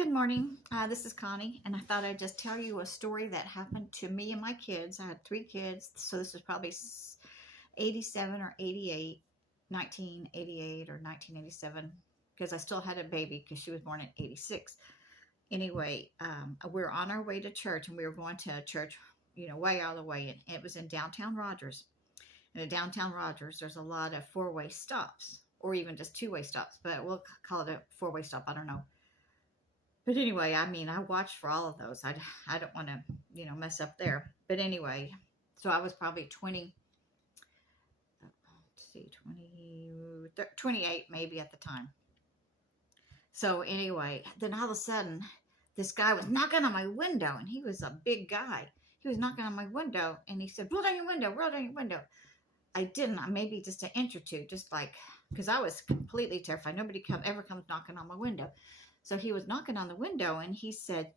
Good morning. This is Connie, and I thought I'd just tell you a story that happened to me and my kids. I had three kids, so this was probably 87 or 88, 1988 or 1987, because I still had a baby because she was born in 86. Anyway, we were on our way to church, and we were going to church, way out of the way, and it was in downtown Rogers. And in downtown Rogers, there's a lot of four-way stops, or even just two-way stops, but we'll call it a four-way stop. I don't know. But anyway, I mean, I watched for all of those. I don't want to, mess up there. But anyway, so I was probably 20, let's see, 28 maybe at the time. So anyway, then all of a sudden, this guy was knocking on my window, and he was a big guy. He was knocking on my window, and he said, roll down your window, roll down your window. I didn't, maybe just an inch or two, just like, because I was completely terrified. Nobody ever comes knocking on my window. So he was knocking on the window, and he said,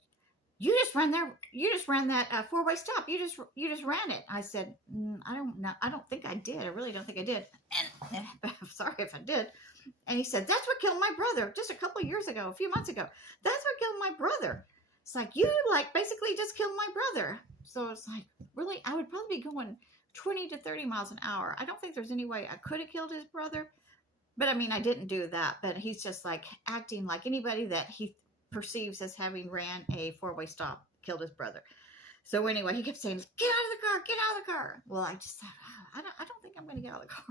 you just ran that four-way stop. You just ran it. I said, I don't know. I don't think I did. I really don't think I did. And I'm sorry if I did. And he said, that's what killed my brother just a few months ago. That's what killed my brother. It's like, you basically just killed my brother. So it's like, really, I would probably be going 20 to 30 miles an hour. I don't think there's any way I could have killed his brother. But I mean, I didn't do that, but he's just like acting like anybody that he perceives as having ran a four-way stop killed his brother. So anyway, he kept saying, get out of the car, get out of the car. Well, I just thought, I don't think I'm going to get out of the car.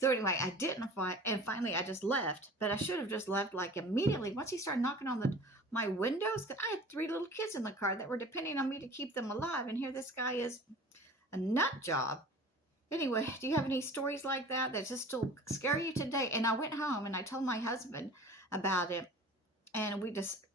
So anyway, I didn't fight, and finally I just left, but I should have just left like immediately. Once he started knocking on my windows, because I had three little kids in the car that were depending on me to keep them alive, and here this guy is a nut job. Anyway, do you have any stories like that just still scare you today? And I went home and I told my husband about it, and we just,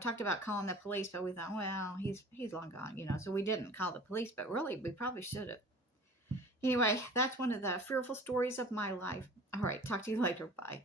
talked about calling the police, but we thought, well, he's long gone, so we didn't call the police, but really, we probably should have. Anyway, that's one of the fearful stories of my life. All right, talk to you later. Bye.